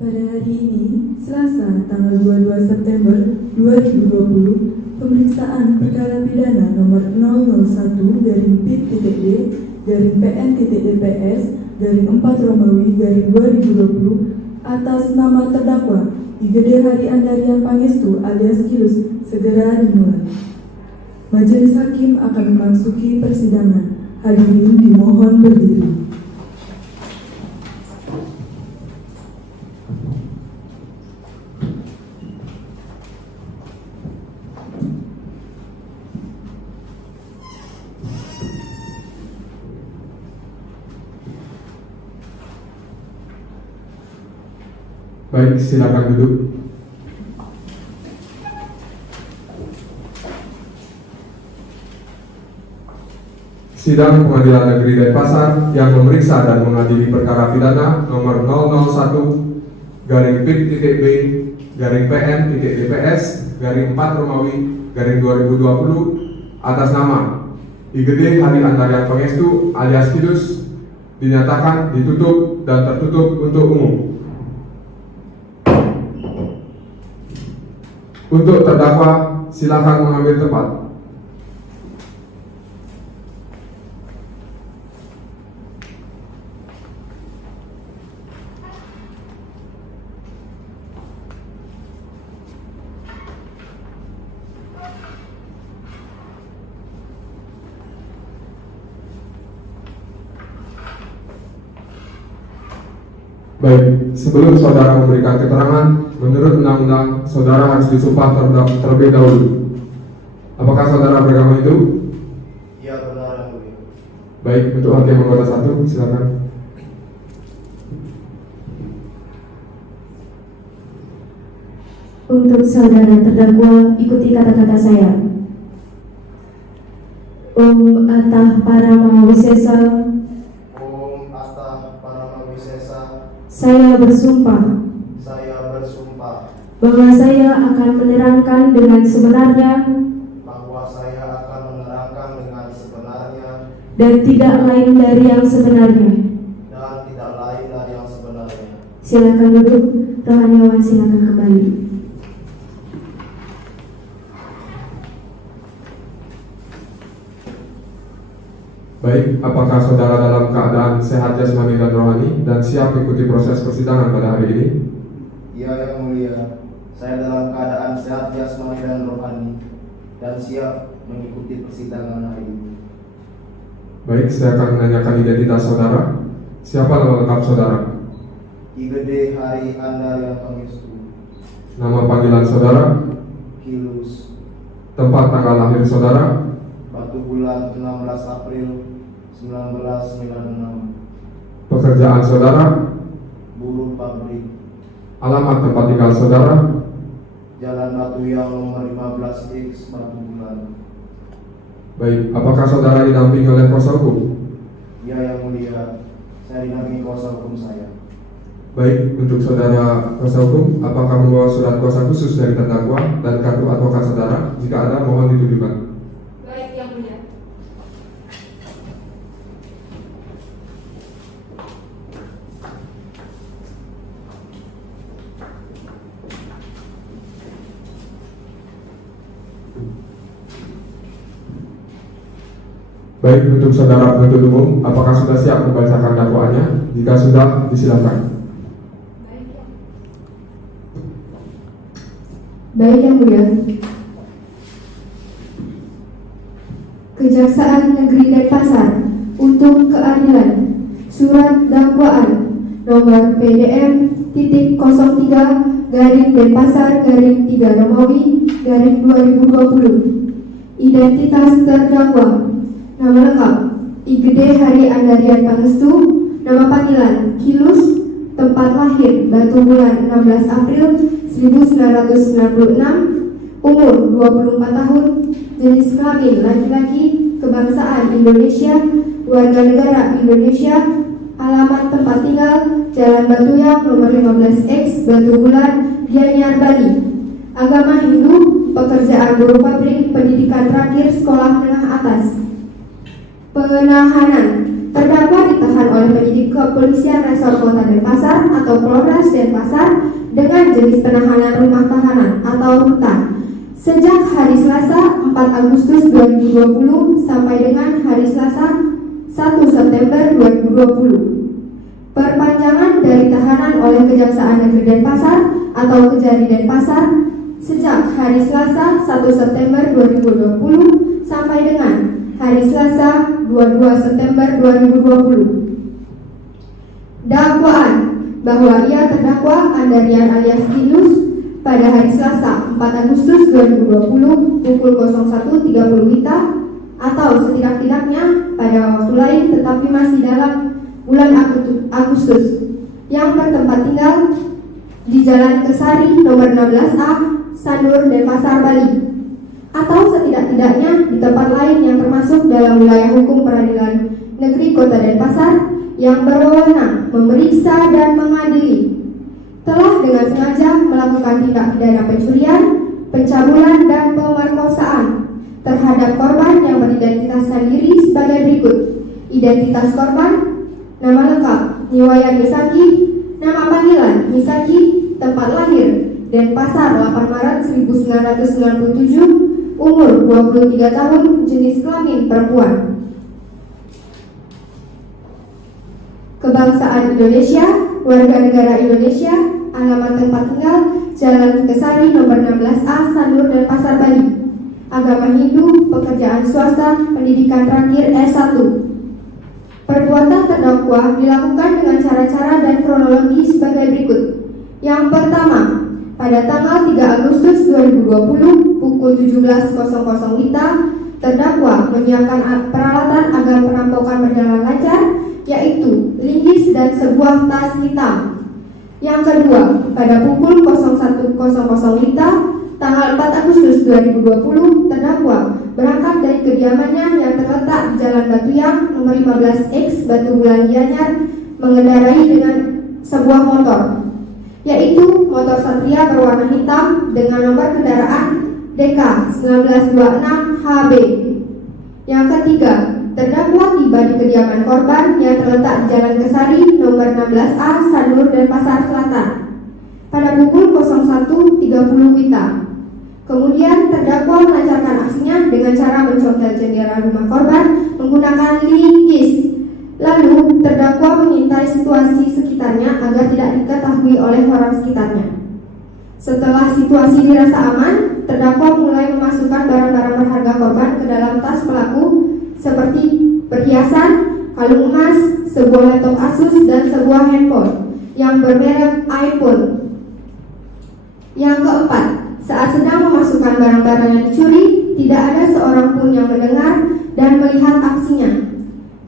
Pada hari ini, Selasa, tanggal 22 September 2020, pemeriksaan perkara pidana nomor 001-PN.DPS-4 Romawi-2020 atas nama terdakwa Igede Hari Andarian Pangestu alias Kilus segera dimulai. Majelis Hakim akan memasuki persidangan. Hadirin dimohon berdiri. Baik, silakan duduk. Sidang Pengadilan Negeri Denpasar yang memeriksa dan mengadili perkara pidana nomor 001-B-PN.DPS-4 Romawi-2020 atas nama Igede Hari Andarian Pangestu alias Kidus dinyatakan ditutup dan tertutup untuk umum. Untuk terdakwa, silakan mengambil tempat. Baik, sebelum saudara memberikan keterangan, menurut undang-undang, saudara harus disumpah terlebih dahulu. Apakah saudara beragama itu? Ya, benar, yang mulia. Baik, untuk hakim anggota 1, silakan. Untuk saudara terdakwa, ikuti kata-kata saya. Om Atah Paramawisesa, Om Atah Paramawisesa, saya bersumpah bahwa saya akan menerangkan dengan sebenarnya dan tidak lain dari yang sebenarnya. Silakan duduk, rohaniawan silakan kembali. Baik, apakah saudara dalam keadaan sehat jasmani dan rohani dan siap mengikuti proses persidangan pada hari ini? Ya, yang mulia. Saya dalam keadaan sehat jasmani dan rohani dan siap mengikuti persidangan hari ini. Baik, saya akan menanyakan identitas saudara. Siapa nama lengkap saudara? Igede Hari Andarian Pangestu. Nama panggilan saudara? Kilus. Tempat tanggal lahir saudara? Batu Bulan 16 April 1996. Pekerjaan saudara? Buruh pabrik. Alamat tempat tinggal saudara? Jalan Batu Yang nomor 15X Batu Bulan. Baik, apakah saudara didampingi oleh kuasa hukum? Ya, yang mulia. Saya didampingi kuasa hukum saya. Baik, untuk saudara kuasa hukum, apakah membawa surat kuasa khusus dari terdakwa dan kartu advokat saudara? Jika ada, mohon ditunjukkan. Baik, yang mulia. Baik, untuk saudara penuntut umum, apakah sudah siap membacakan dakwaannya? Jika sudah, disilakan. Baik, yang mulia. Kejaksaan Negeri Denpasar untuk keadilan. Surat dakwaan nomor PDM.03-Denpasar-3 Romawi-2020. Identitas terdakwa. Nama lengkap Igede Hari Andarian Pangestu. Nama panggilan Kilus. Tempat lahir Batu Bulan 16 April 1996. Umur 24 tahun. Jenis kelamin laki-laki. Kebangsaan Indonesia. Warga negara Indonesia. Alamat tempat tinggal Jalan Batu Yang nomor 15X Batu Bulan, Gianyar, Bali. Agama Hindu. Pekerjaan buruh pabrik. Pendidikan terakhir sekolah menengah atas. Penahanan terdakwa ditahan oleh penyidik kepolisian Resor Kota Denpasar atau Polres Denpasar dengan jenis penahanan rumah tahanan atau rutan sejak hari Selasa 4 Agustus 2020 sampai dengan hari Selasa 1 September 2020. Perpanjangan dari tahanan oleh Kejaksaan Negeri Denpasar atau Kejari Denpasar sejak hari Selasa 1 September 2020 sampai dengan hari Selasa 22 September 2020. Dakwaan bahwa ia terdakwa Andarian alias Gilus pada hari Selasa 4 Agustus 2020 pukul 01.30 WITA atau setidak-tidaknya pada waktu lain tetapi masih dalam bulan Agustus yang bertempat tinggal di Jalan Kesari nomor 16A Sanur Denpasar Bali atau setidak-tidaknya di tempat lain yang termasuk dalam wilayah hukum Peradilan Negeri Kota Denpasar yang berwenang memeriksa dan mengadili telah dengan sengaja melakukan tindak pidana pencurian, pencabulan dan pemerkosaan terhadap korban yang beridentitaskan diri sebagai berikut: identitas korban, nama lengkap Niwayan Misaki, nama panggilan Misaki, tempat lahir Denpasar 8 Maret 1997, umur 23 tahun, jenis kelamin perempuan. Kebangsaan Indonesia, warga negara Indonesia, alamat tempat tinggal Jalan Kesari nomor 16A Sanur Denpasar Bali. Agama Hindu, pekerjaan swasta, pendidikan terakhir S1. Perbuatan terdakwa dilakukan dengan cara-cara dan kronologi sebagai berikut. Yang pertama, pada tanggal 3 Agustus 2020 pukul 17.00 WITA, terdakwa menyiapkan peralatan agar perampokan berjalan lancar, yaitu linggis dan sebuah tas hitam. Yang kedua, pada pukul 01.00 WITA, tanggal 4 Agustus 2020, terdakwa berangkat dari kediamannya yang terletak di Jalan Batuyang nomor 15X Batu Bulan Gianyar, mengendarai dengan sebuah motor, yaitu motor Satria berwarna hitam dengan nomor kendaraan DK 1926 HB. Yang ketiga, terdakwa tiba di kediaman korban yang terletak di Jalan Kesari nomor 16A Sanur Denpasar Selatan pada pukul 01.30 WITA. Kemudian terdakwa melancarkan aksinya dengan cara mencongkel jendela rumah korban menggunakan linggis. Lalu terdakwa mengintai situasi sekitarnya agar tidak diketahui oleh orang sekitarnya. Setelah situasi dirasa aman, terdakwa mulai memasukkan barang-barang berharga korban ke dalam tas pelaku seperti perhiasan, kalung emas, sebuah laptop Asus dan sebuah handphone yang bermerek iPhone. Yang keempat, saat sedang memasukkan barang-barang yang dicuri, tidak ada seorang pun yang mendengar dan melihat aksinya.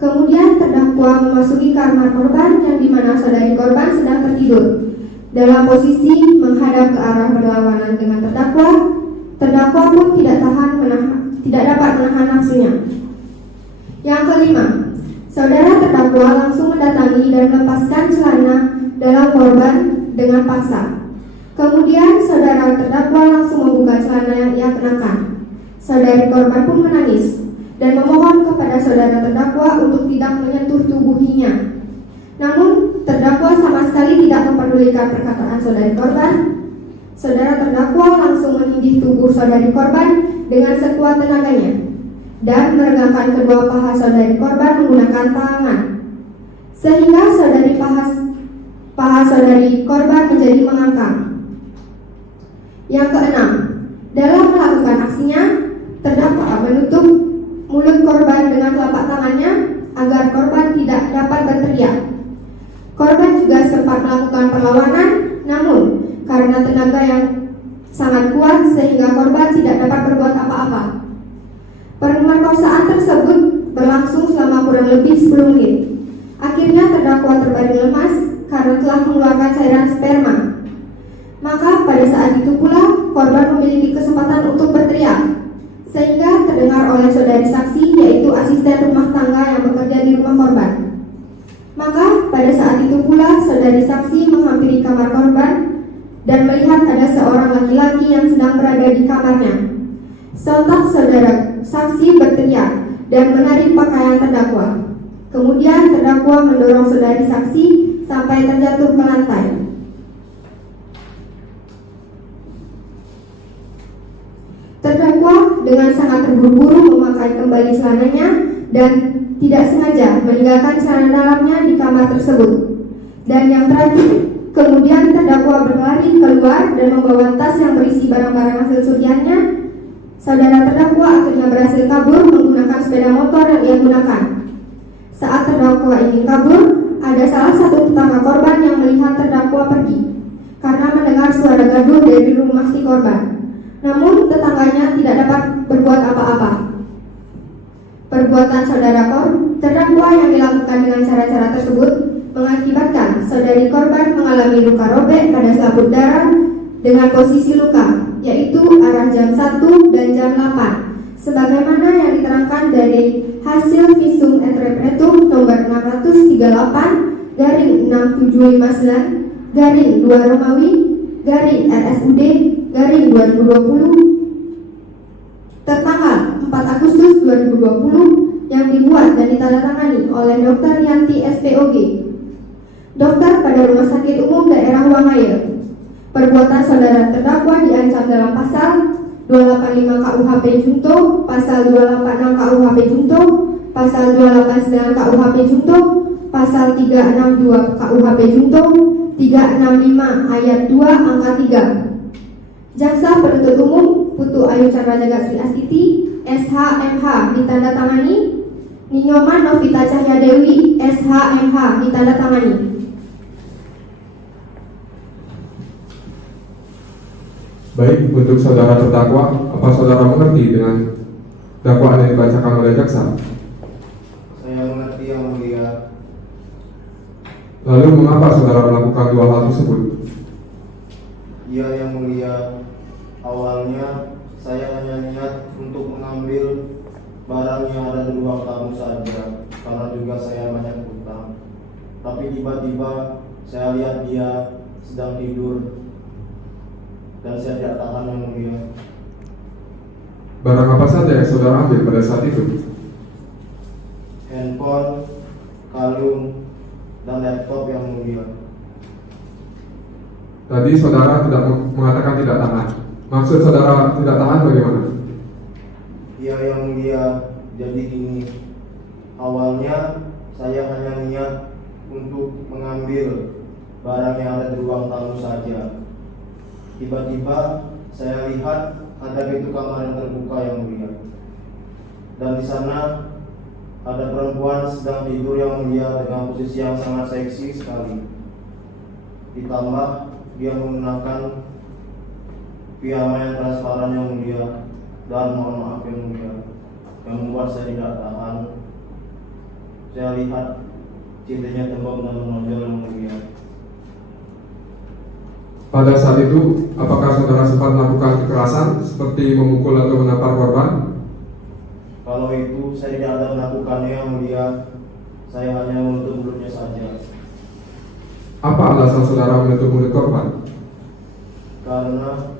Kemudian terdakwa memasuki kamar korban yang dimana saudari korban sedang tertidur. Dalam posisi menghadap ke arah berlawanan dengan terdakwa, terdakwa pun tidak dapat menahan nafsunya. Yang kelima, saudara terdakwa langsung mendatangi dan melepaskan celana dalam korban dengan paksa. Kemudian saudara terdakwa langsung membuka celana yang ia kenakan. Saudari korban pun menangis dan memohon kepada saudara terdakwa untuk tidak menyentuh tubuhnya. Namun terdakwa sama sekali tidak mempedulikan perkataan saudari korban. Saudara terdakwa langsung menindih tubuh saudari korban dengan sekuat tenaganya dan meregangkan kedua paha saudari korban menggunakan tangan, sehingga paha saudari korban menjadi mengangkang. Yang keenam, dalam melakukan aksinya, terdakwa menutup mulut korban dengan telapak tangannya agar korban tidak dapat berteriak. Korban juga sempat melakukan perlawanan, namun karena tenaga yang sangat kuat sehingga korban tidak dapat berbuat apa-apa. Pemerkosaan tersebut berlangsung selama kurang lebih 10 menit. Akhirnya terdakwa terbaring lemas karena telah mengeluarkan cairan sperma. Maka pada saat itu pula korban memiliki kesempatan untuk berteriak, sehingga terdengar oleh saudari saksi, yaitu asisten rumah tangga yang bekerja di rumah korban. Maka pada saat itu pula saudari saksi menghampiri kamar korban dan melihat ada seorang laki-laki yang sedang berada di kamarnya. Sontak saudara saksi berteriak dan menarik pakaian terdakwa. Kemudian terdakwa mendorong saudari saksi sampai terjatuh ke lantai. Terdakwa dengan sangat terburu-buru memakai kembali celananya dan tidak sengaja meninggalkan celana dalamnya di kamar tersebut. Dan yang terakhir, kemudian terdakwa berlari keluar dan membawa tas yang berisi barang-barang hasil curiannya. Saudara terdakwa akhirnya berhasil kabur menggunakan sepeda motor yang ia gunakan. Saat terdakwa ingin kabur, ada salah satu tetangga korban yang melihat terdakwa pergi karena mendengar suara gaduh dari rumah si korban. Namun tetangganya tidak dapat berbuat apa-apa. Perbuatan saudara terdakwa yang dilakukan dengan cara-cara tersebut mengakibatkan saudari korban mengalami luka robek pada selaput darah dengan posisi luka, yaitu arah jam 1 dan jam 8, sebagaimana yang diterangkan dari hasil visum et repertum nomor 678/6759 2 Romawi RSUD 2020 tertanggal 4 Agustus 2020 yang dibuat dan ditandatangani oleh Dr. Yanti SPOG, dokter pada Rumah Sakit Umum Daerah Wangaya. Perbuatan saudara terdakwa diancam dalam pasal 285 KUHP Junto, pasal 286 KUHP Junto, pasal 289 KUHP Junto, pasal 362 KUHP Junto, 365 ayat 2 angka 3. Jaksa penuntut umum Putu Ayu Chandra Jagat Sri Astiti SH.MH ditandatangani, Ninyoman Novita Cahya Dewi SH.MH ditandatangani. Baik, untuk saudara terdakwa, apa saudara mengerti dengan dakwaan yang dibacakan oleh jaksa? Saya mengerti yang mulia. Lalu mengapa saudara melakukan dua hal tersebut? Iya yang mulia. Awalnya saya hanya niat untuk mengambil barang yang ada di ruang tamu saja, karena juga saya banyak hutang. Tapi tiba-tiba saya lihat dia sedang tidur dan saya tidak tahan yang mulia. Barang apa saja yang saudara ambil pada saat itu? Handphone, kalung, dan laptop yang mulia. Tadi saudara tidak mengatakan tidak tahan. Maksud saudara tidak tahan bagaimana? Iya yang mulia. Jadi ini awalnya saya hanya niat untuk mengambil barang yang ada di ruang tamu saja. Tiba-tiba saya lihat ada pintu kamar yang terbuka yang mulia, dan di sana ada perempuan sedang tidur yang mulia dengan posisi yang sangat seksi sekali. Ditambah dia menggunakan piyama yang transparan yang mulia, dan mohon maaf yang mulia, yang membuat saya tidak tahan. Saya lihat cintanya tembok dan menonjol yang mulia. Pada saat itu, apakah saudara sempat melakukan kekerasan seperti memukul atau menampar korban? Kalau itu saya tidak ada melakukannya yang mulia. Saya hanya menutup mulutnya saja. Apa alasan saudara menutup mulut korban? Karena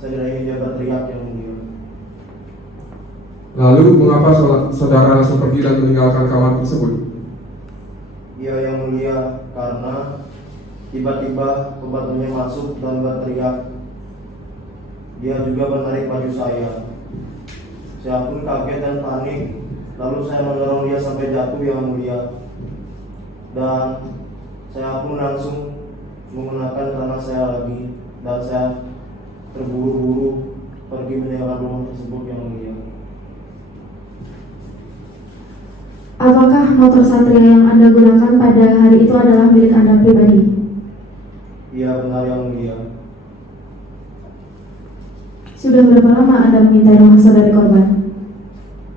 saya tidak ingin dia berteriak yang mulia. Lalu mengapa saudara langsung pergi dan meninggalkan kamar tersebut? Iya yang mulia, karena tiba-tiba pembantunya masuk dan berteriak. Dia juga menarik baju saya. Saya pun kaget dan panik. Lalu saya mendorong dia sampai jatuh yang mulia. Dan saya pun langsung menggunakan tanah saya lagi, dan saya terburu-buru pergi meninggalkan rumah tersebut yang mulia. Apakah motor Satria yang Anda gunakan pada hari itu adalah milik Anda pribadi? Iya benar yang mulia. Sudah berapa lama Anda mengintai rumah saudari korban?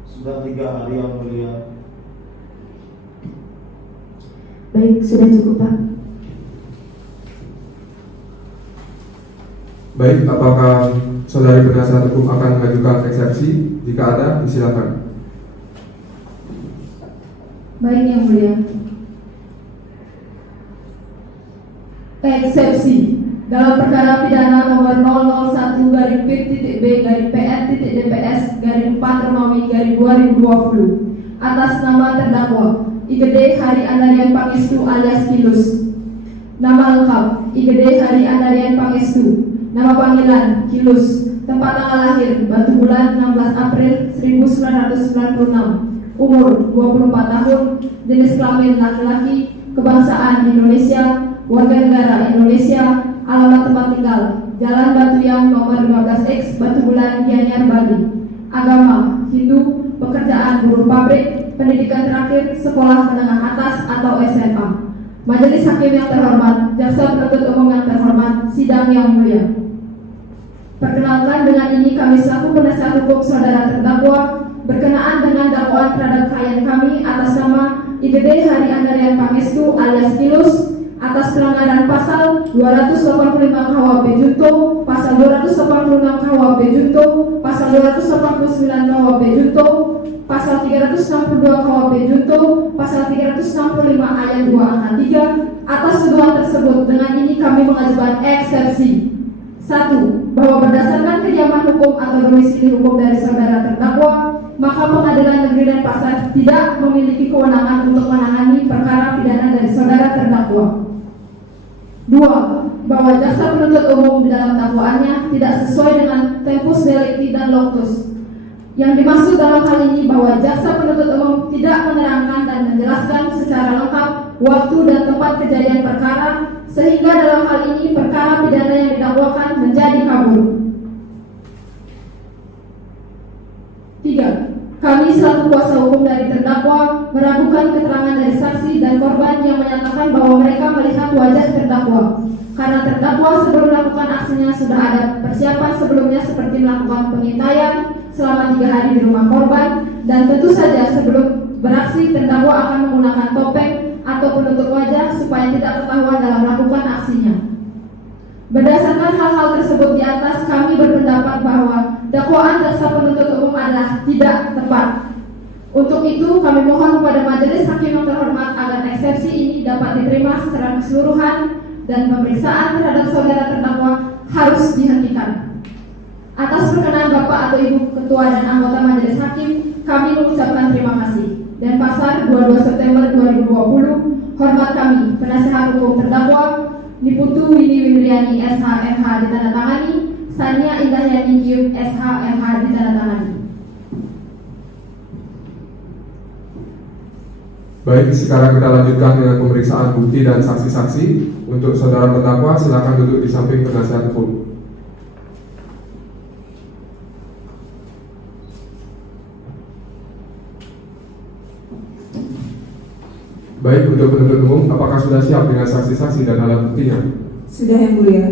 Sudah 3 hari yang mulia. Baik, sudah cukup Pak. Baik, apakah saudari penasihat hukum akan mengajukan eksepsi? Jika ada, disilakan. Baik yang mulia. Eksepsi dalam perkara pidana nomor 001-P.B-PN.DPS-4 Romawi 2020 atas nama terdakwa IGD Hari Andarian Pangestu alias Kilus. Nama lengkap IGD Hari Andarian Pangestu. Nama panggilan Kilus. Tempat tanggal lahir Batu Bulan 16 April 1996. Umur 24 tahun. Jenis kelamin laki-laki. Kebangsaan Indonesia. Warga negara Indonesia. Alamat tempat tinggal Jalan Batuyang nomor 15X Batu Bulan Gianyar Bali. Agama Hindu. Pekerjaan buruh pabrik. Pendidikan terakhir sekolah menengah atas atau SMA. Majelis Hakim yang terhormat, jaksa penuntut umum yang terhormat, sidang yang mulia. Perkenalkan, dengan ini kami selaku penasihat hukum saudara terdakwa berkenaan dengan dakwaan terhadap klien kami atas nama IGD Hari Andarian Pangestu alias Kilus atas pelanggaran pasal 285 KUHP Junto, pasal 286 KUHP Junto, pasal 289 KUHP Junto, pasal 362 KUHP Junto, pasal 365 ayat 2 angka 3. Atas tuduhan tersebut, dengan ini kami mengajukan eksepsi. 1. Bahwa berdasarkan kediaman hukum atau domisili hukum dari saudara terdakwa, maka Pengadilan Negeri Denpasar tidak memiliki kewenangan untuk menangani perkara pidana dari saudara terdakwa. 2. Bahwa jaksa penuntut umum di dalam dakwaannya tidak sesuai dengan tempus delicti dan locus. Yang dimaksud dalam hal ini bahwa jaksa penuntut umum tidak menerangkan dan menjelaskan secara lengkap waktu dan tempat kejadian perkara, sehingga dalam hal ini perkara pidana yang didakwakan menjadi kabur. 3. Kami selaku kuasa hukum dari terdakwa meragukan keterangan dari saksi dan korban yang menyatakan bahwa mereka melihat wajah terdakwa. Karena terdakwa sebelum melakukan aksinya sudah ada persiapan sebelumnya seperti melakukan pengintaian selama 3 hari di rumah korban, dan tentu saja sebelum beraksi terdakwa akan menggunakan topeng atau penutup wajah supaya tidak ketahuan dalam melakukan aksinya. Berdasarkan hal-hal tersebut di atas, kami berpendapat bahwa dakwaan jaksa penuntut umum adalah tidak tepat. Untuk itu, kami mohon kepada Majelis Hakim yang terhormat agar eksepsi ini dapat diterima secara keseluruhan dan pemeriksaan terhadap saudara terdakwa harus dihentikan. Atas perkenan Bapak atau Ibu Ketua dan anggota Majelis Hakim, kami mengucapkan terima kasih. Denpasar, 22 September 2020. Hormat kami, penasihat hukum terdakwa Niputu Winnie Windriani SH MH ditandatangani, Sania Indahyani Kyuk SH MH ditandatangani. Baik, sekarang kita lanjutkan dengan pemeriksaan bukti dan saksi-saksi. Untuk saudara terdakwa, silakan duduk di samping penasihat hukum. Baik, untuk penuntut umum, apakah sudah siap dengan saksi-saksi dan alat buktinya? Sudah, Yang Mulia.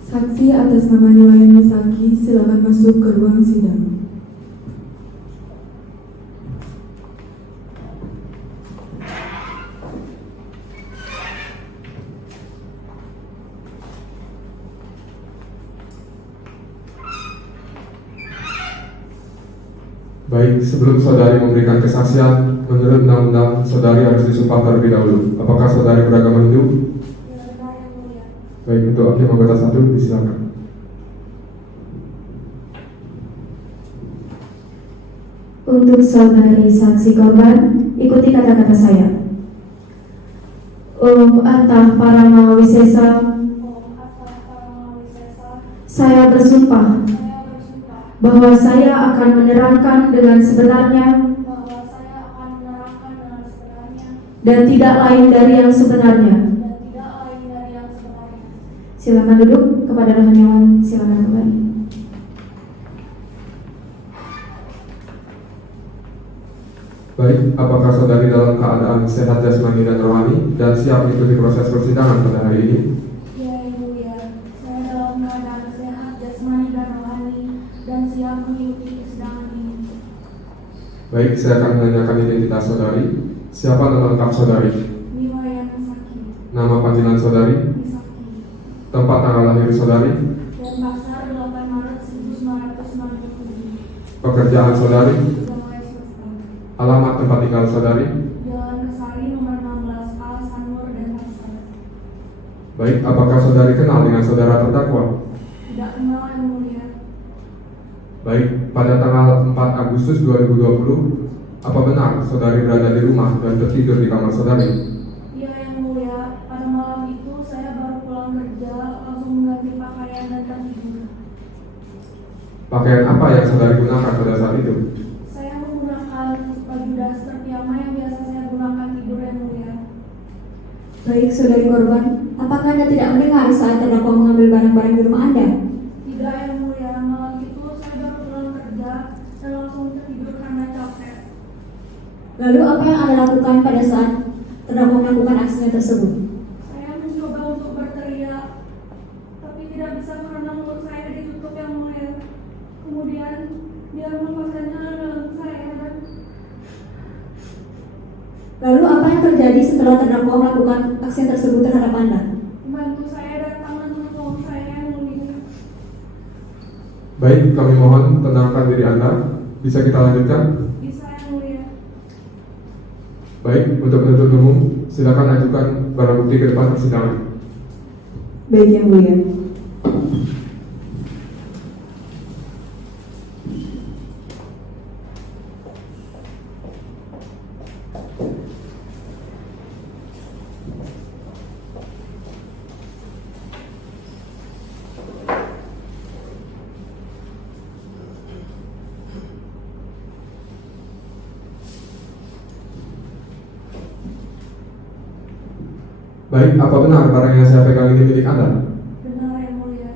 Saksi atas nama Niwayan Misaki silakan masuk ke ruang sidang. Baik, sebelum saudari memberikan kesaksian, menurut undang-undang, saudari harus disumpah terlebih dahulu. Apakah saudari beragama Hindu? Baik, untuk hakim anggota 1, disilakan. Untuk saudari saksi korban, ikuti kata-kata saya. Om Arta Paramawisesa, saya bersumpah bahwa saya akan menerangkan dengan sebenarnya dan tidak lain dari yang sebenarnya. Silakan duduk. Kepada rekan silakan kembali. Baik, apakah saudari dalam keadaan sehat jasmani dan rohani dan siap mengikuti proses persidangan pada hari ini? Ya, Ibu ya, saya dalam keadaan sehat jasmani dan rohani dan siap mengikuti persidangan ini. Baik, saya akan menanyakan identitas saudari. Siapa nama lengkap saudari? Niwayan Misaki. Nama panggilan saudari? Misaki. Tempat tanggal lahir saudari? Denpasar 8 Maret 1997. Pekerjaan saudari? Pegawai swasta. Alamat tempat tinggal saudari? Jalan Kesari nomor 16A Sanur Denpasar. Baik, apakah saudari kenal dengan saudara terdakwa? Tidak kenal, Yang Mulia. Baik, pada tanggal 4 Agustus 2020, apa benar saudari berada di rumah dan tertidur di kamar saudari? Iya yang mulia, pada malam itu saya baru pulang kerja, langsung mengganti pakaian dan tertidur. Pakaian apa yang saudari gunakan pada saat itu? Saya menggunakan baju daster piyama yang biasa saya gunakan tidur yang mulia. Baik, saudari korban, apakah Anda tidak mendengar saat terdakwa mengambil barang-barang di rumah Anda? Tidak yang mulia, malam itu saya baru pulang kerja dan langsung tertidur karena capek. Lalu apa yang Anda lakukan pada saat terdakwa melakukan aksinya tersebut? Saya mencoba untuk berteriak, tapi tidak bisa karena mulut saya ditutup yang mulia. Kemudian dia melepaskannya dalam saya dan Lalu apa yang terjadi setelah terdakwa melakukan aksi tersebut terhadap Anda? membantu saya datang dan menolong saya yang mulia. Baik, kami mohon tenangkan diri Anda. Bisa kita lanjutkan? Bisa yang mulia. Baik, untuk penuntut umum, silakan ajukan barang bukti ke depan persidangan. Baik yang mulia. Baik, apa benar barang yang saya pegang ini milik Anda? Benar yang mulia.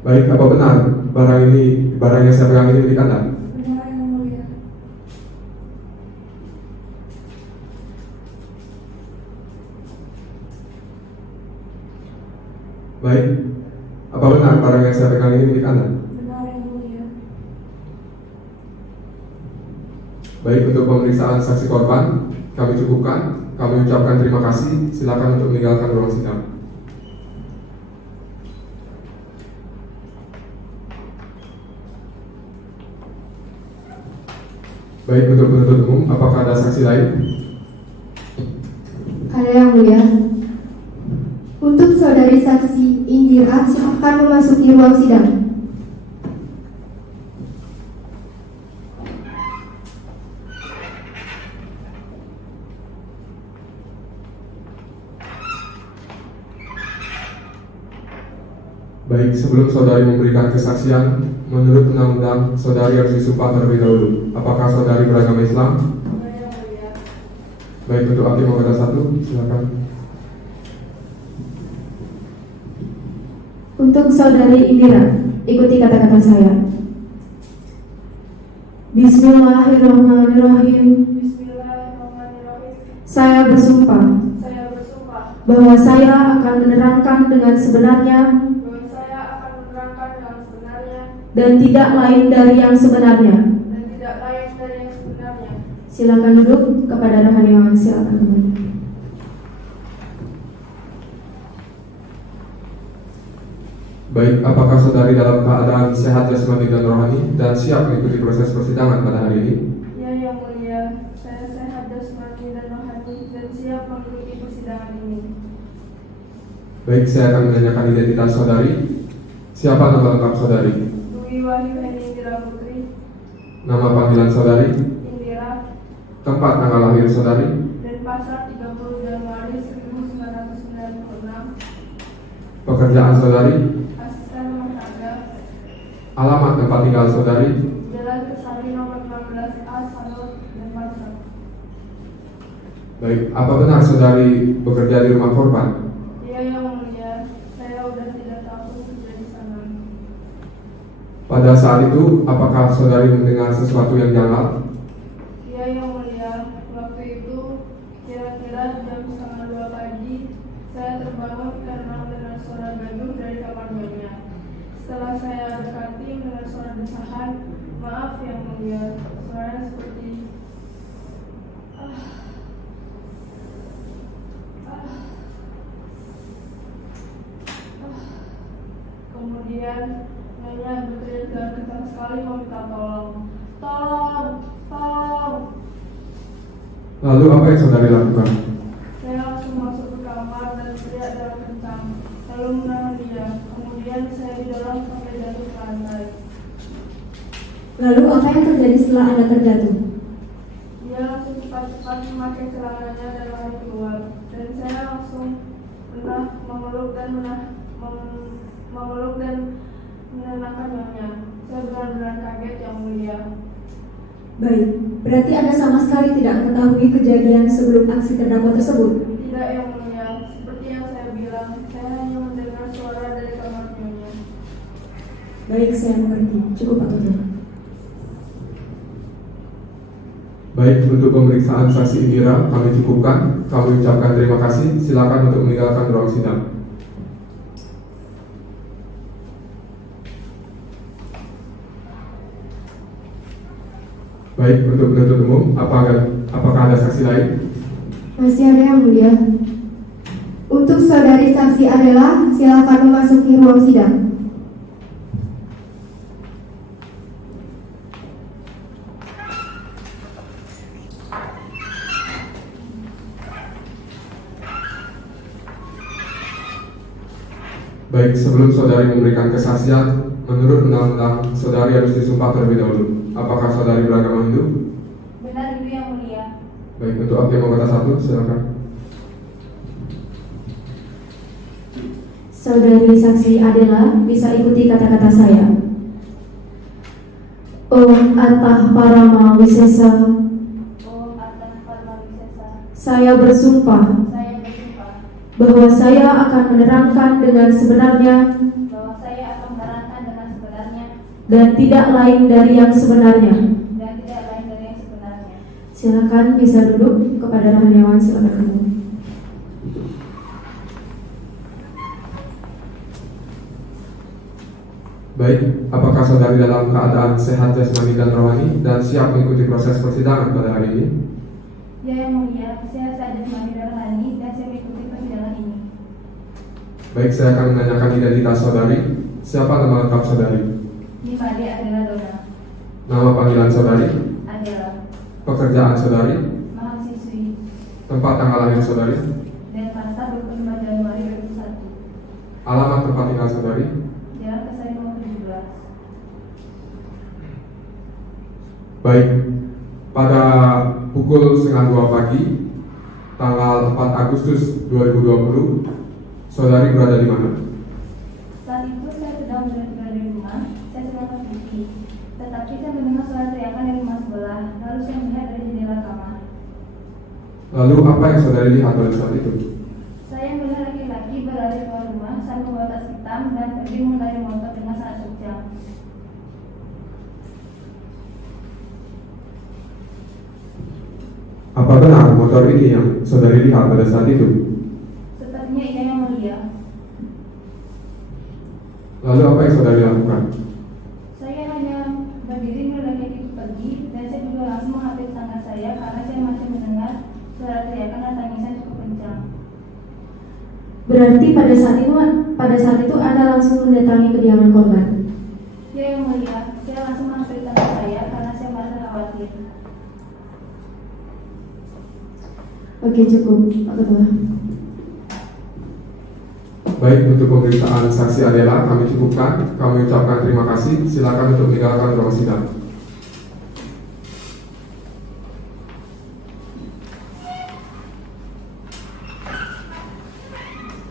Baik, apa benar barang yang saya pegang ini milik Anda? Benar yang mulia. Baik, apa benar barang yang saya pegang ini milik Anda? Benar yang mulia. Baik, untuk pemeriksaan saksi korban kami cukupkan. Kami ucapkan terima kasih. Silakan untuk meninggalkan ruang sidang. Baik, untuk penuntut umum, apakah ada saksi lain? Ada yang mulia. Untuk saudari saksi Indira, silakan memasuki ruang sidang. Baik, sebelum saudari memberikan kesaksian, menurut undang-undang saudari harus disumpah terlebih dahulu. Apakah saudari beragama Islam? Benar yang mulia. Baik, untuk hakim anggota 1, silakan. Untuk saudari Indira, ikuti kata-kata saya. Bismillahirrahmanirrahim. Bismillahirrahmanirrahim. Saya bersumpah Saya bersumpah bahwa saya akan menerangkan dengan sebenarnya bahwa saya akan menerangkan dengan sebenarnya dan tidak lain dari yang sebenarnya. dan tidak lain dari yang sebenarnya. Silakan duduk. Kepada rohaniawan silakan kembali. Baik, apakah saudari dalam keadaan sehat jasmani dan rohani dan siap mengikuti proses persidangan pada hari ini? Ya yang mulia, saya sehat jasmani dan rohani dan siap mengikuti persidangan ini. Baik, saya akan menanyakan identitas saudari. Siapa nama lengkap saudari? Dwi Wahyuni Indira Putri, Nama panggilan saudari? Indira, Tempat tanggal lahir saudari? Denpasar 30 Januari 1996, Pekerjaan saudari? asisten rumah tangga, Alamat tempat tinggal saudari? Jalan Kesari nomor 16A Sanur, Denpasar. Baik, apa benar saudari bekerja di rumah korban? Ya yang mulia, saya udah tidak tahu kerja di sana. Pada saat itu, apakah saudari mendengar sesuatu yang janggal? Ya yang mulia, waktu itu kira-kira jam 1:30 pagi, saya terbangun karena mendengar suara gaduh dari kamar nyonya. Setelah saya dekati mendengar suara desahan, maaf yang mulia, suaranya seperti kemudian nyonya berteriak dengan kencang sekali meminta tolong. Tolong, tolong. Lalu apa yang saudari lakukan? Saya langsung masuk ke kamar dan didorong sampai jatuh ke lantai. Lalu apa yang terjadi setelah Anda terjatuh? Dia langsung cepat-cepat memakai celananya dan lari keluar. Dan saya langsung memeluk dan menenangkan nyonya. Saya benar-benar kaget, Yang Mulia. Baik, berarti Anda sama sekali tidak mengetahui kejadian sebelum aksi terdakwa tersebut. Tidak, Yang Mulia. Seperti yang saya bilang, saya hanya mendengar suara dari kamar nyonya. Baik, saya mengerti. Cukup Pak Toto. Baik, untuk pemeriksaan saksi Indira kami cukupkan. Kami ucapkan terima kasih. Silakan untuk meninggalkan ruang sidang. Baik, untuk penuntut umum, apakah ada saksi lain? Masih ada, Yang Mulia. Untuk saudari saksi Adela, silakan memasuki ruang sidang. Baik, sebelum saudari memberikan kesaksian, menurut undang-undang, saudari harus disumpah terlebih dahulu. Apakah saudari beragama Hindu? Benar itu Yang Mulia. Baik, untuk hakim anggota 1, silakan. Saudari saksi Adela bisa ikuti kata-kata saya. Om Atah Parama Wisesa, Om Atah Parama Wisesa, saya bersumpah bahwa saya akan menerangkan dengan sebenarnya dan tidak lain dari yang sebenarnya. Silakan bisa duduk. Kepada Rahaniawan, silakan kamu. Baik, apakah saudari dalam keadaan sehat jasmani dan rohani dan siap mengikuti proses persidangan pada hari ini? Ya Yang Mulia, saya saja jasmani dan rohani dan saya mengikuti persidangan ini. Baik, saya akan menanyakan identitas saudari. Siapa nama lengkap saudari? Nimade Adela Dona. Nama panggilan saudari? Adela. Pekerjaan saudari? Mahasiswi. Tempat tanggal lahir saudari? Denpasar 25 Januari 2001. Alamat tempat tinggal saudari? Jalan Kesari nomor 17. Baik, pada pukul 1:30 pagi tanggal 4 Agustus 2020, saudari berada di mana? Saat itu saya sedang berada di rumah, saya sedang berpikir. Tetapi saya mendengar suara teriakan dari rumah sebelah, lalu saya melihat dari jendela kamar. Lalu apa yang saudari lihat pada saat itu? Saya melihat laki-laki berlari keluar rumah sambil membawa tas hitam dan pergi mengendarai motor dengan sangat kencang. Apa benar motor ini yang saudari lihat pada saat itu? Sepertinya iya Yang Mulia. Lalu apa yang saudari lakukan? Saya hanya berdiri melihat laki itu pergi dan saya juga langsung menghapus tangan saya karena saya masih mendengar suara teriakan dan tangisan cukup kencang. Berarti pada saat itu Anda langsung mendatangi kediaman korban. Ya Yang Mulia, saya langsung menghapus tangan saya karena saya merasa khawatir. Oke, cukup Pak Ketua. Baik, untuk pemeriksaan saksi Adela kami cukupkan. Kami ucapkan terima kasih. Silakan untuk meninggalkan ruang sidang.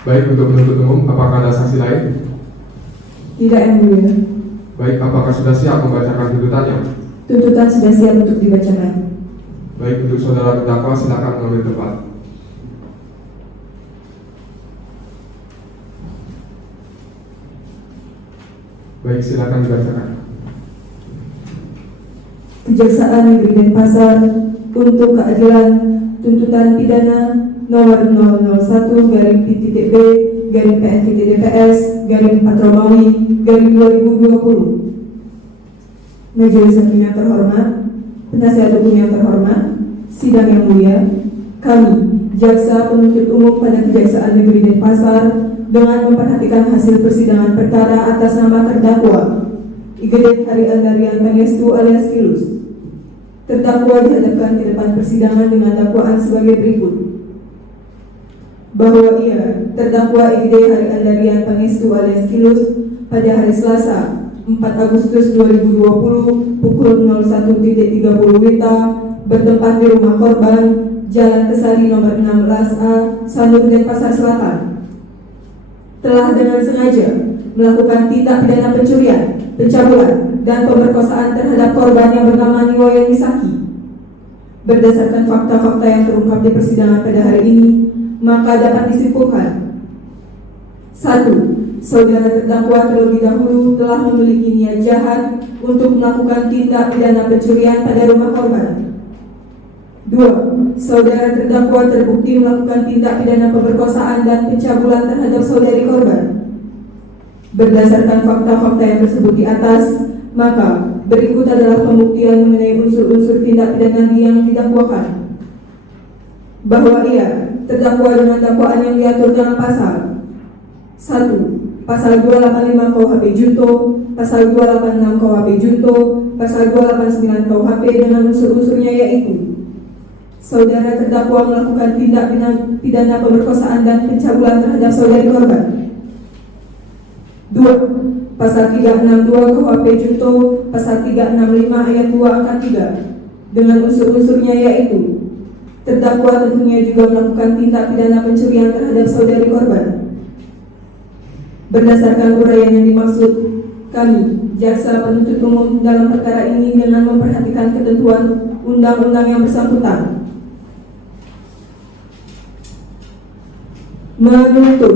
Baik, untuk penuntut umum, apakah ada saksi lain? Tidak, Yang Mulia. Baik, apakah sudah siap membacakan tuntutannya? Tuntutan sudah siap untuk dibacakan. Baik, untuk saudara terdakwa silakan mengambil tempat. Baik, silakan dibacakan. Kejaksaan Negeri Denpasar untuk keadilan tuntutan pidana nomor 001-B-PN-DPS-4 Romawi 2020. Majelis Hakim yang terhormat, penasihat hukum yang terhormat, sidang yang mulia, kami, Jaksa Penuntut Umum pada Kejaksaan Negeri Denpasar, dengan memperhatikan hasil persidangan perkara atas nama terdakwa Igede Hari Andarian Pangestu alias Kilus. Terdakwa dihadapkan ke depan persidangan dengan dakwaan sebagai berikut: bahwa ia, terdakwa Igede Hari Andarian Pangestu alias Kilus, pada hari Selasa 4 Agustus 2020 pukul 01.30 WITA bertempat di rumah korban Jalan Kesari nomor 16A, Sanur, Denpasar Selatan, telah dengan sengaja melakukan tindak pidana pencurian, pencabulan, dan pemerkosaan terhadap korban yang bernama Niwoyen Misaki. Berdasarkan fakta-fakta yang terungkap di persidangan pada hari ini, maka dapat disimpulkan: 1. Saudara terdakwa terlebih dahulu telah memiliki niat jahat untuk melakukan tindak pidana pencurian pada rumah korban. 2. Saudara terdakwa terbukti melakukan tindak pidana pemerkosaan dan pencabulan terhadap saudari korban. Berdasarkan fakta-fakta yang tersebut di atas, maka berikut adalah pembuktian mengenai unsur-unsur tindak pidana yang didakwakan. Bahwa ia terdakwa dengan dakwaan yang diatur dalam pasal 1. Pasal 285 KUHP Junto, Pasal 286 KUHP Junto, Pasal 289 KUHP dengan unsur-unsurnya, yaitu saudara terdakwa melakukan tindak pidana pemerkosaan dan pencabulan terhadap saudari korban. 2. Pasal 362 KUHP Junto, Pasal 365 ayat 2 angka 3 dengan unsur-unsurnya, yaitu terdakwa tentunya juga melakukan tindak pidana pencurian terhadap saudari korban. Berdasarkan uraian yang dimaksud, kami, jaksa penuntut umum dalam perkara ini dengan memperhatikan ketentuan undang-undang yang bersangkutan, menuntut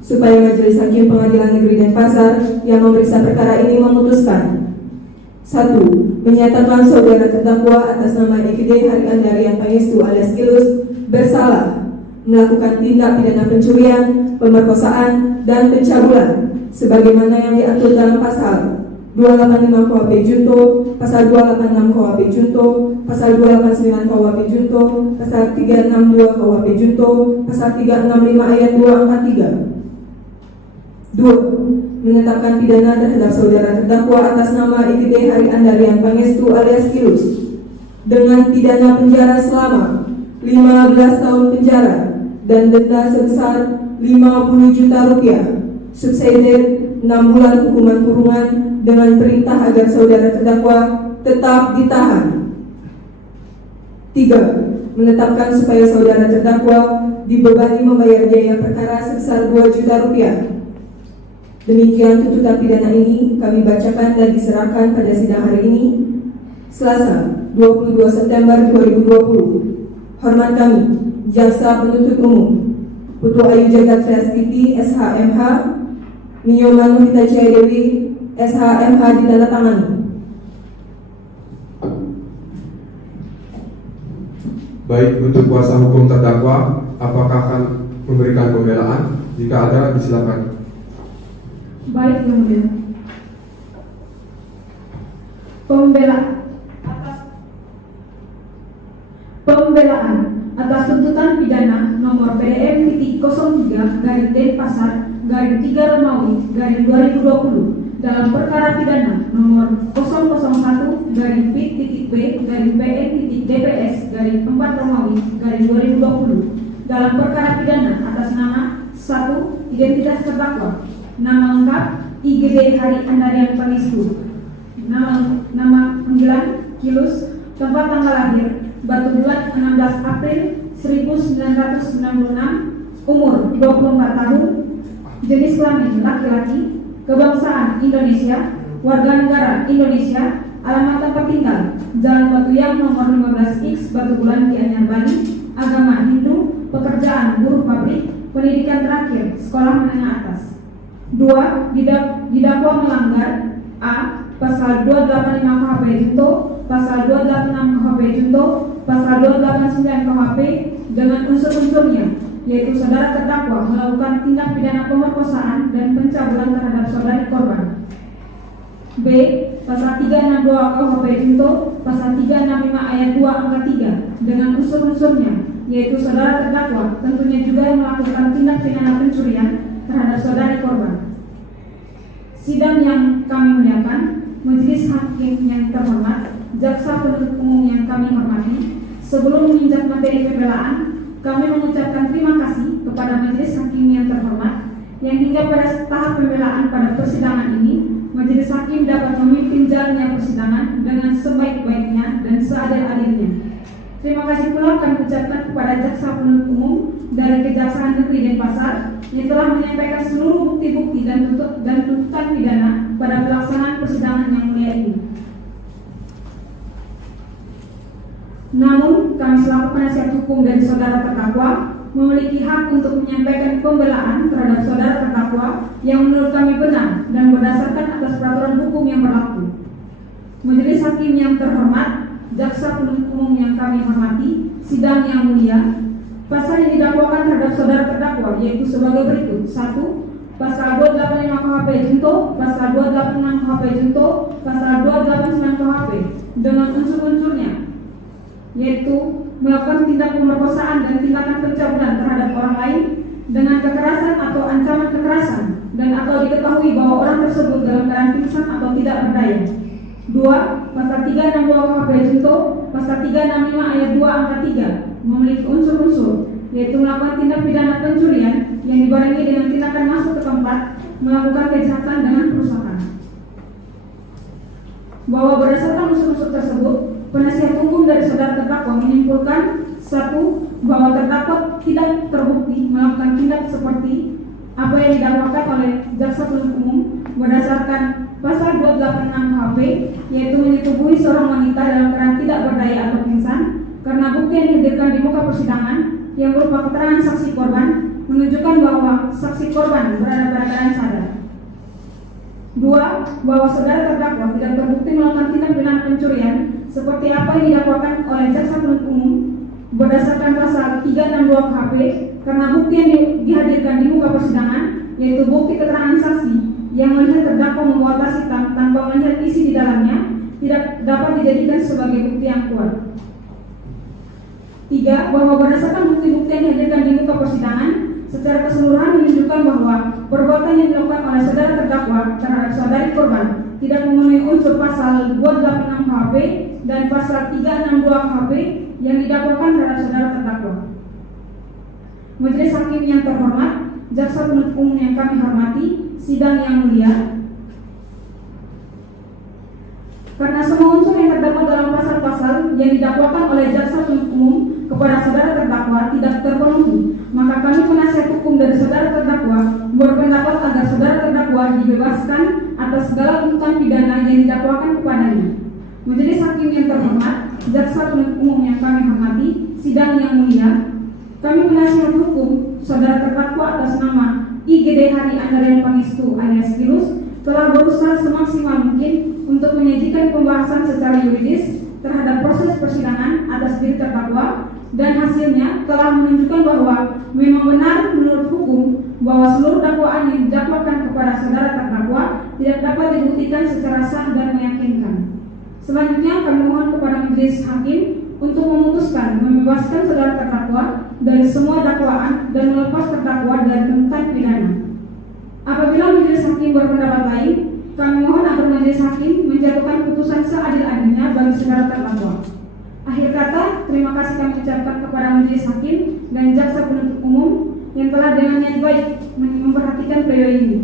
supaya Majelis Hakim Pengadilan Negeri Denpasar yang memeriksa perkara ini memutuskan: 1. Menyatakan saudara terdakwa atas nama EKD Hari Andarian Pangestu alias Kilus bersalah melakukan tindak pidana pencurian, pemerkosaan, dan pencabulan sebagaimana yang diatur dalam pasal 285 KUHP Junto, Pasal 286 KUHP Junto, Pasal 289 KUHP Junto, Pasal 362 KUHP Junto, Pasal 365 ayat 2 angka 3. 2. Menetapkan pidana terhadap saudara terdakwa atas nama EKD Hari Andarian Pangestu alias Kilus dengan pidana penjara selama 15 tahun penjara dan denda sebesar 50 juta rupiah, subsidi 6 bulan hukuman kurungan dengan perintah agar saudara terdakwa tetap ditahan. 3. Menetapkan supaya saudara terdakwa dibebani membayar biaya perkara sebesar 2 juta rupiah. Demikian tuntutan pidana ini kami bacakan dan diserahkan pada sidang hari ini, Selasa 22 September 2020. Hormat kami, Jaksa Penuntut Umum Putu Ayu Jagat Triastiti SHMH, Niyomanu Vita Jaya Dewi SHMH ditandatangani. Baik, untuk kuasa hukum terdakwa, apakah akan memberikan pembelaan? Jika ada, disilakan. Baik, Yang Mulia. Pembelaan atas tuntutan pidana nomor PDM.03/Denpasar/3 Romawi 2020 dalam perkara pidana nomor 001-P.B.PN.DPS/4 Romawi 2020 dalam perkara pidana atas nama 1. Identitas terdakwa, nama lengkap IGD Hari Andarian Pangestu, nama panggilan Kilus, tempat tanggal lahir Batu Bulat 16 April 1996, umur 24 tahun, jenis kelamin laki-laki, kebangsaan Indonesia, warga negara Indonesia, alamat tempat tinggal Jalan Batuyang nomor 15X Batu Bulan Gianyar Bali, agama Hindu, pekerjaan buruh pabrik, pendidikan terakhir sekolah menengah atas. 2. Didakwa melanggar: A. Pasal 285 KUHP Junto, Pasal 286 KUHP Junto, Pasal 289 KUHP dengan unsur-unsurnya, yaitu saudara terdakwa melakukan tindak pidana pemerkosaan dan pencabulan terhadap saudari korban. B. Pasal 362 KUHP Junto, Pasal 365 ayat 2 angka 3 dengan unsur-unsurnya, yaitu saudara terdakwa tentunya juga melakukan tindak pidana pencurian terhadap saudari korban. Sidang yang kami muliakan, Majelis Hakim yang terhormat, Jaksa Penuntut Umum yang kami hormati, sebelum menginjak materi pembelaan, kami mengucapkan terima kasih kepada Majelis Hakim yang terhormat yang hingga pada tahap pembelaan pada persidangan ini, majelis hakim dapat memimpin jalannya persidangan dengan sebaik-baiknya dan seadil-adilnya. Terima kasih pula kami ucapkan kepada Jaksa Penuntut Umum dari Kejaksaan Negeri Denpasar yang telah menyampaikan seluruh bukti-bukti dan tuntutan pidana pada pelaksanaan persidangan yang mulia ini. Namun, kami selaku penasihat hukum dari saudara terdakwa memiliki hak untuk menyampaikan pembelaan terhadap saudara terdakwa yang menurut kami benar dan berdasarkan atas peraturan hukum yang berlaku. Majelis hakim yang terhormat, Jaksa Penuntut Umum yang kami hormati, sidang yang mulia, pasal yang didakwakan terhadap saudara terdakwa yaitu sebagai berikut: 1. Pasal 285 KUHP Junto, Pasal 286 KUHP Junto, Pasal 289 KUHP dengan unsur-unsurnya, yaitu melakukan tindak pemerkosaan dan tindakan pencabulan terhadap orang lain dengan kekerasan atau ancaman kekerasan dan atau diketahui bahwa orang tersebut dalam keadaan pingsan atau tidak berdaya. 2. Pasal 362 KUHP Junto, Pasal 365 ayat 2 angka 3 memiliki unsur-unsur, yaitu melakukan tindak pidana pencurian yang dibarengi dengan tindakan masuk ke tempat melakukan kejahatan dengan perusakan. Bahwa berdasarkan unsur-unsur tersebut, penasihat hukum dari saudara terdakwa menyimpulkan: 1. Bahwa terdakwa tidak terbukti melakukan tindak seperti apa yang didakwakan oleh Jaksa Penuntut Umum berdasarkan Pasal 286 KUHP, yaitu menyetubuhi seorang wanita dalam keadaan tidak berdaya atau pingsan, karena bukti yang dihadirkan di muka persidangan yang berupa keterangan saksi korban menunjukkan bahwa saksi korban berada pada keadaan sadar. 2. Bahwa saudara terdakwa tidak terbukti melakukan tindak pidana pencurian seperti apa yang didakwakan oleh Jaksa Penuntut Umum berdasarkan Pasal 362 KUHP, karena bukti yang dihadirkan di muka persidangan yaitu bukti keterangan saksi yang melihat terdakwa membawa tas hitam tanpa melihat isi di dalamnya tidak dapat dijadikan sebagai bukti yang kuat. 3. Bahwa berdasarkan bukti-bukti yang dihadirkan di muka persidangan secara keseluruhan menunjukkan bahwa perbuatan yang dilakukan oleh saudara terdakwa terhadap saudari korban tidak memenuhi unsur Pasal 286 KUHP dan Pasal 362 KUHP yang didakwakan terhadap saudara terdakwa. Majelis hakim yang terhormat, Jaksa Penuntut Umum yang kami hormati, sidang yang mulia, karena semua unsur yang terdapat dalam pasal-pasal yang didakwakan oleh Jaksa Penuntut Umum kepada saudara terdakwa tidak terpenuhi, maka kami penasihat hukum dari saudara terdakwa berpendapat agar saudara terdakwa dibebaskan atas segala tuntutan pidana yang didakwakan kepadanya. Majelis hakim yang terhormat, Jaksa Penuntut Umum yang kami hormati, sidang yang mulia, kami penasihat hukum saudara terdakwa atas nama IGD Hari Andarian Pangestu alias Gilus telah berusaha semaksimal mungkin untuk menyajikan pembahasan secara yuridis terhadap proses persidangan atas diri terdakwa, dan hasilnya telah menunjukkan bahwa memang benar menurut hukum bahwa seluruh dakwaan yang didakwakan kepada saudara terdakwa tidak dapat dibuktikan secara sah dan meyakinkan. Selanjutnya kami mohon kepada majelis hakim untuk memutuskan membebaskan saudara terdakwa dari semua dakwaan dan melepas terdakwa dari tuntutan pidana. Apabila majelis hakim berpendapat lain, kami mohon agar majelis hakim menjatuhkan putusan seadil-adilnya bagi saudara terdakwa. Akhir kata, terima kasih kami ucapkan kepada majelis hakim dan Jaksa Penuntut Umum yang telah dengan niat baik memperhatikan pledoi ini.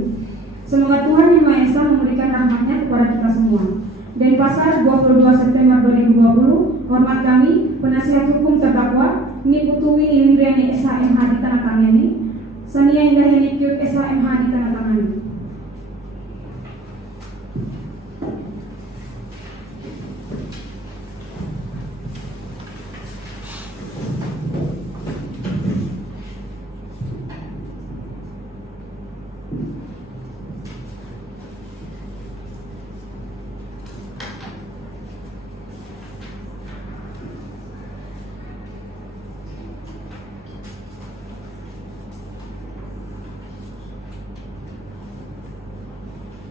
Semoga Tuhan Yang Maha Esa memberikan rahmatnya kepada kita semua. Denpasar, 22 September 2020. Hormat kami, penasihat hukum terdakwa Niputuwi Indriani SHMH ditandatangani, Sania Indah Yenikyut SHMH ditandatangani.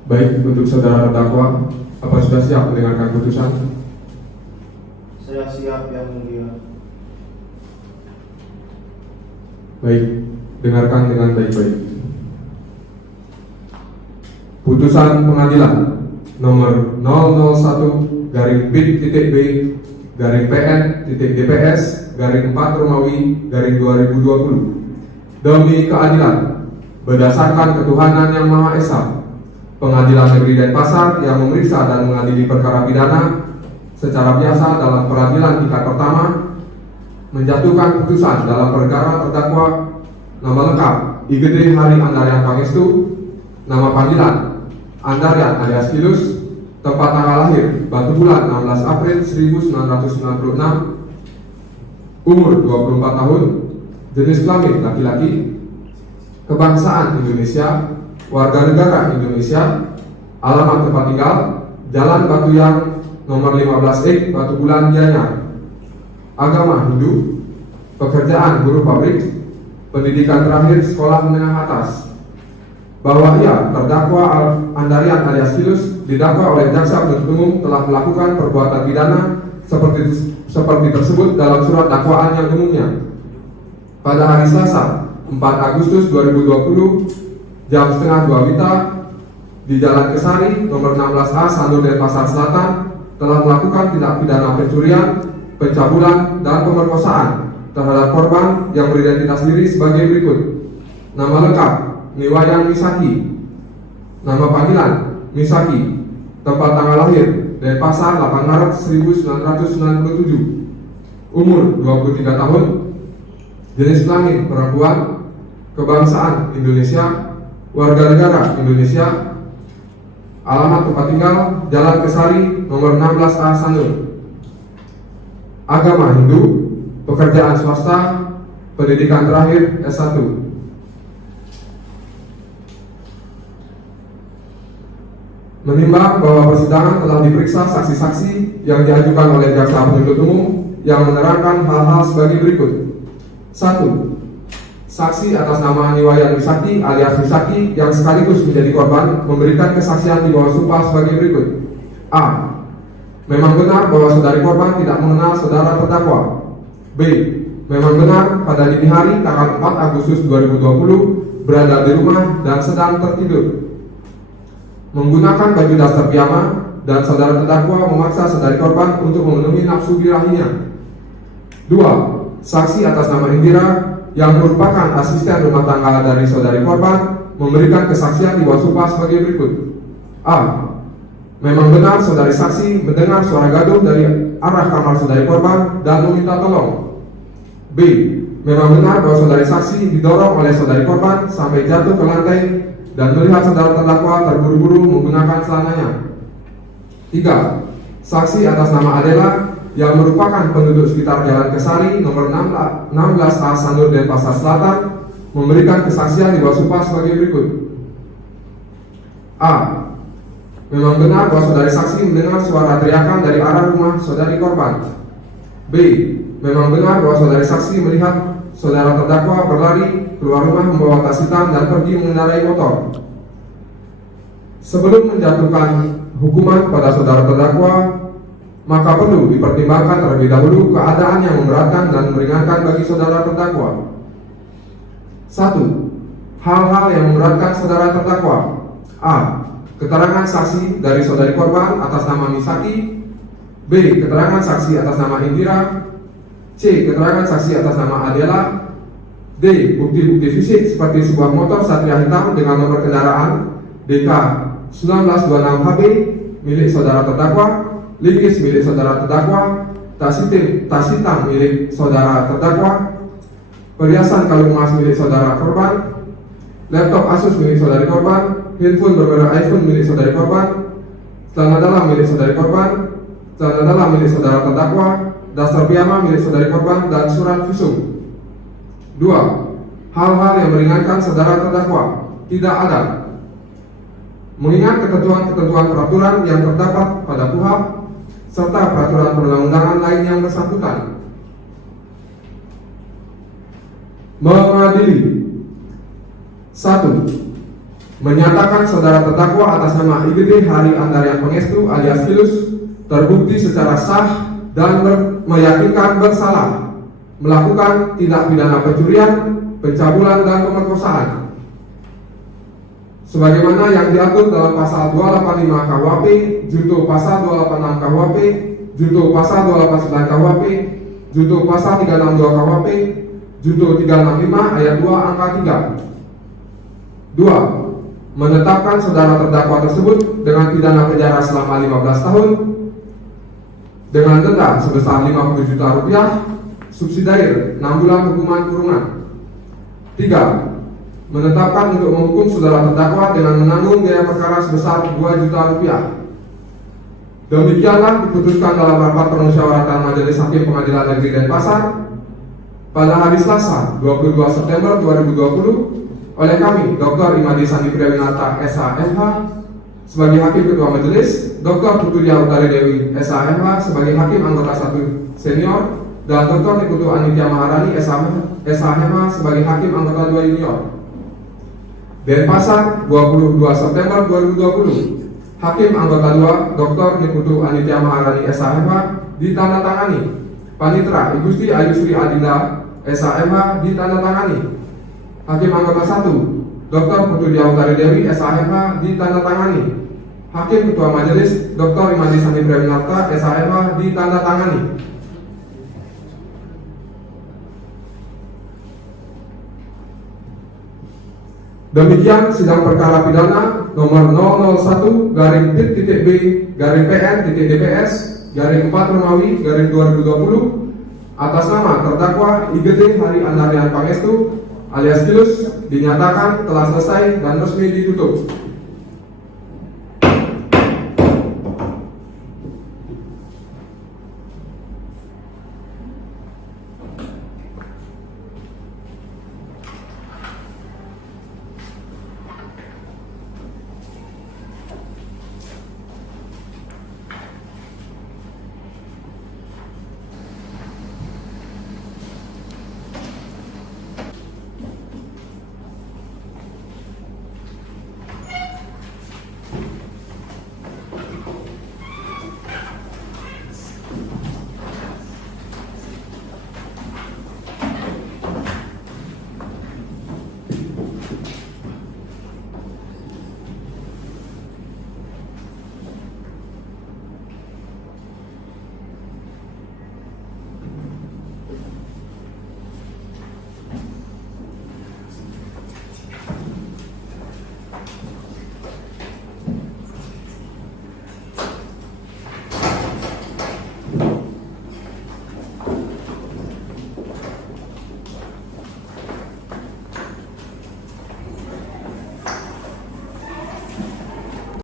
Baik, untuk saudara terdakwa, apa sudah siap mendengarkan putusan? Saya siap, Yang Mulia. Baik, dengarkan dengan baik-baik. Putusan pengadilan nomor 001-BIT-PN-DPS-4 Romawi 2020 demi keadilan berdasarkan ketuhanan yang Maha Esa. Pengadilan Negeri Denpasar yang memeriksa dan mengadili perkara pidana secara biasa dalam peradilan tingkat pertama menjatuhkan putusan dalam perkara terdakwa nama lengkap Igede Hari Andarian Pangestu, nama panggilan Andarian alias Kilus, tempat tanggal lahir Batu Bulan 16 April 1996, umur 24 tahun, jenis kelamin laki-laki, kebangsaan Indonesia, warga negara Indonesia, alamat tempat tinggal Jalan Batuyang nomor 15 Batu Bulan Gianyar, agama Hindu, pekerjaan buruh pabrik, pendidikan terakhir sekolah menengah atas. Bahwa ia terdakwa Andarian alias Kilus didakwa oleh jaksa penuntut umum telah melakukan perbuatan pidana seperti tersebut dalam surat dakwaan yang umumnya. Pada hari Selasa 4 Agustus 2020 jam setengah 2 WITA di Jalan Kesari nomor 16A Sanur Denpasar Selatan telah melakukan tindak pidana pencurian, pencabulan, dan pemerkosaan terhadap korban yang beridentitas diri sebagai berikut. Nama lengkap Niwayang Misaki, nama panggilan Misaki, tempat tanggal lahir Denpasar 8 Maret 1997, umur 23 tahun, jenis kelamin perempuan, kebangsaan Indonesia, warga negara Indonesia, alamat tempat tinggal Jalan Kesari nomor 16A Sanur, agama Hindu, pekerjaan swasta, pendidikan terakhir S1. Menimbang bahwa persidangan telah diperiksa saksi-saksi yang diajukan oleh jaksa penuntut umum yang menerangkan hal-hal sebagai berikut. 1. Saksi atas nama Niwayang Misaki alias Misaki yang sekaligus menjadi korban memberikan kesaksian di bawah sumpah sebagai berikut. A. Memang benar bahwa saudari korban tidak mengenal saudara terdakwa. B. Memang benar pada dini hari tanggal 4 Agustus 2020 berada di rumah dan sedang tertidur. Menggunakan baju daster piyama dan saudara terdakwa memaksa saudari korban untuk memenuhi nafsu birahinya. 2. Saksi atas nama Indira yang merupakan asisten rumah tangga dari saudari korban memberikan kesaksian di bawah sumpah sebagai berikut. A. Memang benar saudari saksi mendengar suara gaduh dari arah kamar saudari korban dan meminta tolong. B. Memang benar bahwa saudari saksi didorong oleh saudari korban sampai jatuh ke lantai dan melihat saudara terdakwa terburu-buru menggunakan celananya. 3. Saksi atas nama Adela yang merupakan penduduk sekitar Jalan Kesari nomor 16A Sanur Denpasar Selatan memberikan kesaksian di bawah sumpah sebagai berikut. A. Memang benar bahwa saudari saksi mendengar suara teriakan dari arah rumah saudari korban. B. Memang benar bahwa saudari saksi melihat saudara terdakwa berlari keluar rumah membawa tas hitam dan pergi mengendarai motor. Sebelum menjatuhkan hukuman pada saudara terdakwa, maka perlu dipertimbangkan terlebih dahulu keadaan yang memberatkan dan meringankan bagi saudara terdakwa. 1. Hal-hal yang memberatkan saudara terdakwa. A. Keterangan saksi dari saudari korban atas nama Misaki. B. Keterangan saksi atas nama Indira. C. Keterangan saksi atas nama Adela. D. Bukti-bukti fisik seperti sebuah motor Satria hitam dengan nomor kendaraan DK 1926 HB milik saudara terdakwa, linggis milik saudara terdakwa, tas hitam milik saudara terdakwa, perhiasan kalung emas milik saudara korban, laptop Asus milik saudari korban, handphone bermerek iPhone milik saudari korban, celana dalam milik saudari korban, celana dalam milik saudara terdakwa, daster piyama milik saudari korban, dan surat visum. 2. Hal-hal yang meringankan saudara terdakwa. Tidak ada. Mengingat ketentuan-ketentuan peraturan yang terdapat pada KUHP serta peraturan perundang-undangan lain yang bersangkutan. Mengadili. 1. Menyatakan saudara terdakwa atas nama Igede Hari Andarian Pangestu alias Kilus terbukti secara sah dan meyakinkan bersalah melakukan tindak pidana pencurian, pencabulan, dan pemerkosaan sebagaimana yang diatur dalam pasal 285 KUHP, junto pasal 286 KUHP, junto pasal 289 KUHP, junto pasal 362 KUHP, junto 365 ayat 2 angka 3. 2. Menetapkan saudara terdakwa tersebut dengan pidana penjara selama 15 tahun dengan denda sebesar 50 juta rupiah, subsidiar 6 bulan hukuman kurungan. 3. Menetapkan untuk menghukum saudara terdakwa dengan menanggung biaya perkara sebesar 2 juta rupiah. Demikianlah diputuskan dalam rapat permusyawaratan Majelis Hakim Pengadilan Negeri Denpasar pada hari Selasa 22 September 2020 oleh kami, Dr. Imadi Sandi Priyawinata, SH.MH sebagai Hakim Ketua Majelis, Dr. Putulia Utari Dewi, SH.MH sebagai Hakim Anggota 1 Senior, dan Dr. Nikutu Anitya Maharani, SH.MH sebagai Hakim Anggota 2 Junior. Denpasar 22 September 2020. Hakim Anggota 2 Dr. Nikutu Anitya Maharani, SH.MH ditandatangani. Panitra Igusti Ayusri Adinda, SH.MH ditandatangani. Hakim Anggota 1 Dr. Putulia Utari Dewi, SH.MH ditandatangani. Hakim Ketua Majelis Dr. Imadi Sandi Priyawinata, SH.MH ditandatangani. Demikian sidang perkara pidana nomor 001-B-PN-DPS-4 Romawi 2020 atas nama terdakwa IGD Hari Andarian Pangestu alias Kilus dinyatakan telah selesai dan resmi ditutup.